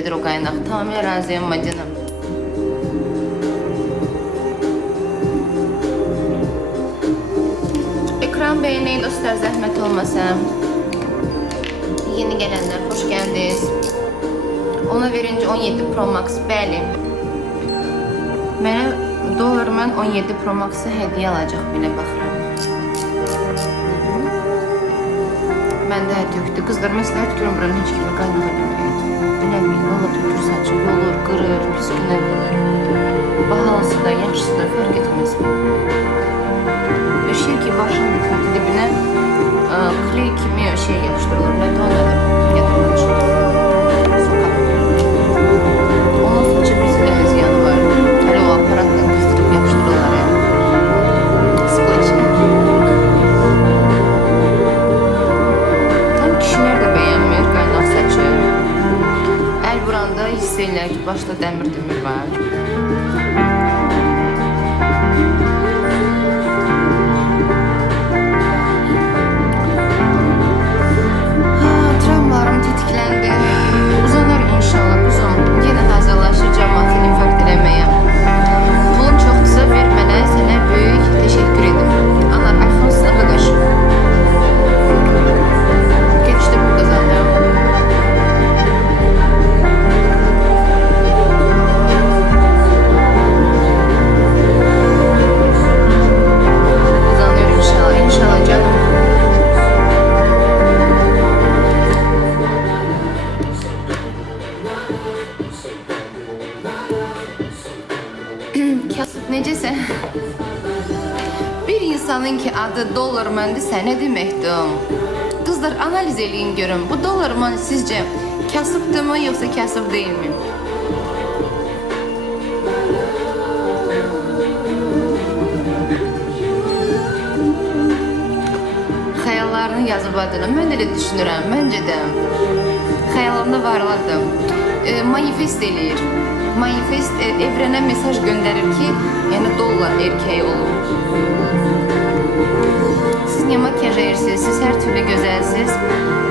edir o qaynaq. Tamamilə razıyam Madina. Ekran beğenin dostlar, zəhmət olmasa. Yeni gelenler hoş geldiniz. Ona verince 17 Pro Max, bəli. Mənə dolar mən 17 Pro Max-ı hədiyyə alacaq belə baxıram. Məndə hədiyyə yoxdur. Qızlar, məsləhət görürəm buranın heç kimi qaynağa bilməyin. Bilməyin, valla tökür saçı, yolur, qırır, pis günə qılır. Bahalısı da, yaxşısı da fərq etməz. Bir şey ki, başın dibinə kley kimi şey yapışdırılır. Nədir o nədir? Yadımdan çıxdı. Sokak. Onun saçı bizdə ziyanı var. Hələ o aparatla qızdırıb yapışdırırlar ya. Skotch. Tam kişilər də bəyənmir qaynaq saçı. Əl buranda hiss eləyər ki, başda dəmir var. Necəsə, bir insanın ki adı dolar məndirsə nə deməkdir? Qızlar, analiz eləyin görün. Bu dolar mən sizcə kasıbdırmı yoxsa kasıb deyilmi? Xəyallarını yazıb adını. Mən elə düşünürəm, məncə də. Xəyalımda varladım. Manifest eləyir. Manifest evrene mesaj gönderir ki, yani dolar erkeği olun. Siz niye makyaj edirsiniz? Siz her türlü güzelsiniz.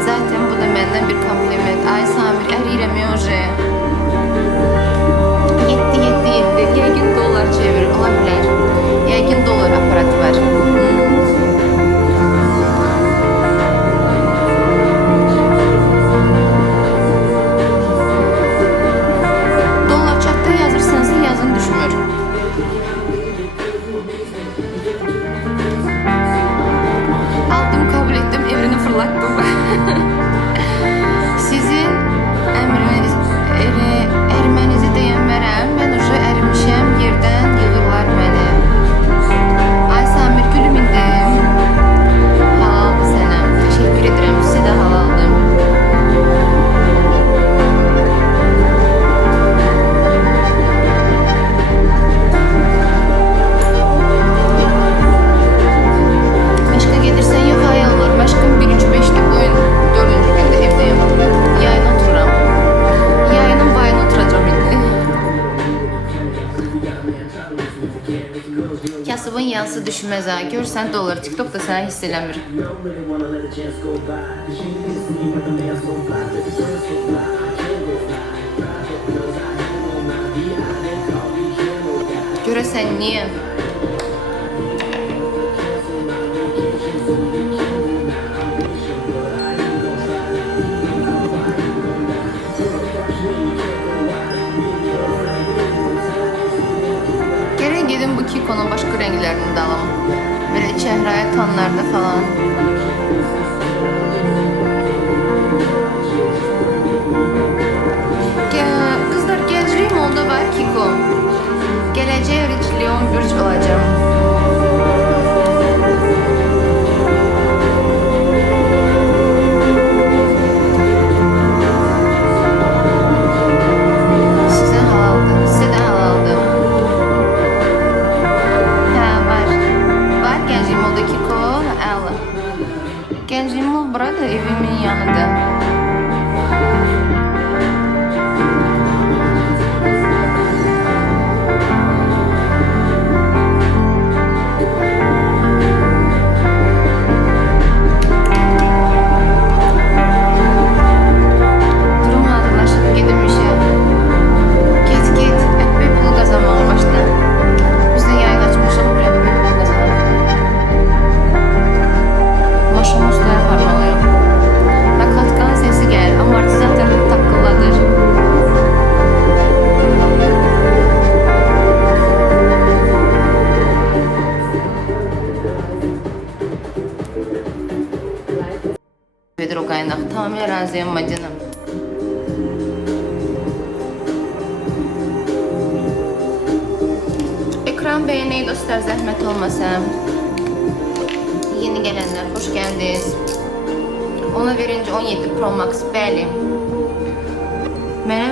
Zaten bu da benden bir kompliment. Ay Samir, əriyirəm yoje. Yetti. Yəqin dolar çevirir, ola bilər. Yəqin dolar aparatı var. Sizin ərmənizi deyənmərəm, mən uca ərmişəm, yerdən yığırlar məni. Ay Samir, gülüm indim. Halaldı sənə, təşəkkür edirəm, sizə də halaldım. Məşqə gedirsən yox, hayal olur. Məşqim 1-3-5'ti, bugün 4-cü gündə evdəyim. Yayına otururam. Yayının bayına oturacağım indi. Kasıbın yansı düşməz ha. Görsən dolar, TikTok da sənə hiss eləmir. Görəsən niyə? Bu Kiko'nun başka renklerini de alalım. Böyle çehraya tonlarda falan. Kızlar, gənclik onda var Kiko. Gələcək Leon Bürc olacağım. Tamamilə razıyam Madinam. Ekran beğeneyi dostlar, zahmet olmasa. Yeni gelenler hoş geldiniz. Ona verince 17 Pro Max, bəli. Mənə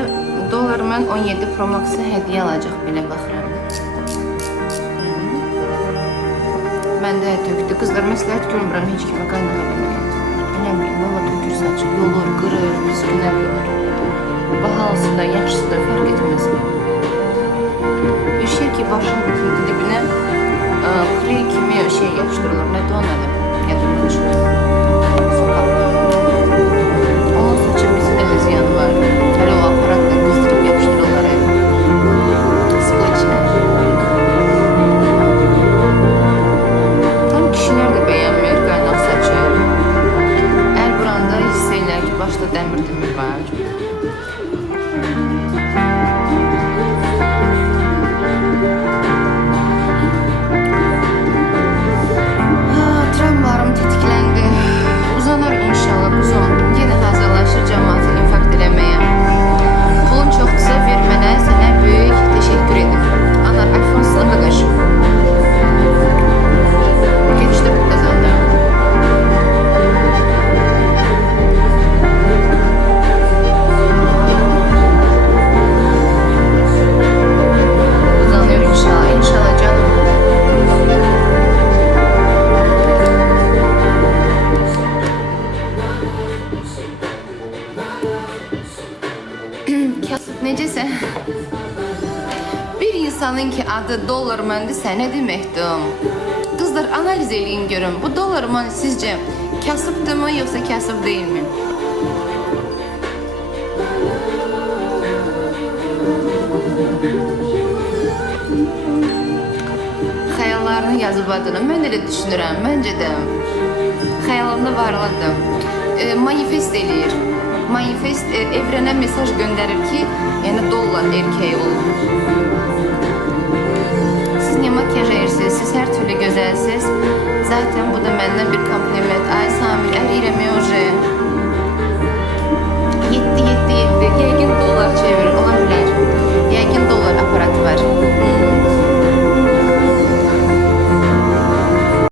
dolarımın 17 Pro Max'ı hediyə alacaq, belə baxıram. Məndə tökdü. Qızlar, məsləhət görmürəm, heç kimə qaynağa bilməyəm. Eləməyin, valla tökür saçı, yolur, qırır, pis günə qırır. Bahalısı da, yaxşısı da fərq etməz. Bir şey ki, başın dibinə kley kimi şey yapışdırılır. Nədir o, nədir? Yadımdan çıxır. Sokaq. Onun saçın bizə də ziyanı var. Hələ o aparatla qızdırıb yapışdırırlar. Skotçlar. Tam kişilər də bəyənmir qaynaq saçı. Əl buranda hiss eləyər ki, başda dəmir var. Travmalarım tetikləndi. Uzanar inşallah quzum. Yenə hazırlaşır cəmaatı infarkt eləməyə. Pulun çoxdursa ver mənə, sənə böyük təşəkkür edim. Anar, iPhone-sını bagaj. Keçdə bu qazandı. Uzanıyor inşallah, inşallah canım. Kasıb necəsə? Bir insanın ki adı dolar məndirsə nə deməkdir? Qızlar, analiz eləyin görün. Bu dolar mən sizcə kasıbdırmı yoxsa kasıb deyilmi? Xəyallarını yazıb adını. Mən elə düşünürəm. Məncə də xəyalında varlıdır. Manifest eləyir. Manifest evrənə mesaj göndərir ki, yəni dollar erkeği olur. Siz niyə makyaj edirsiniz? Siz hər türlü gözəlsiniz. Zaten bu da məndən bir kompliment. Ay Samir, əriyirəm yoje. Yetdi. Yəqin dollar çevir.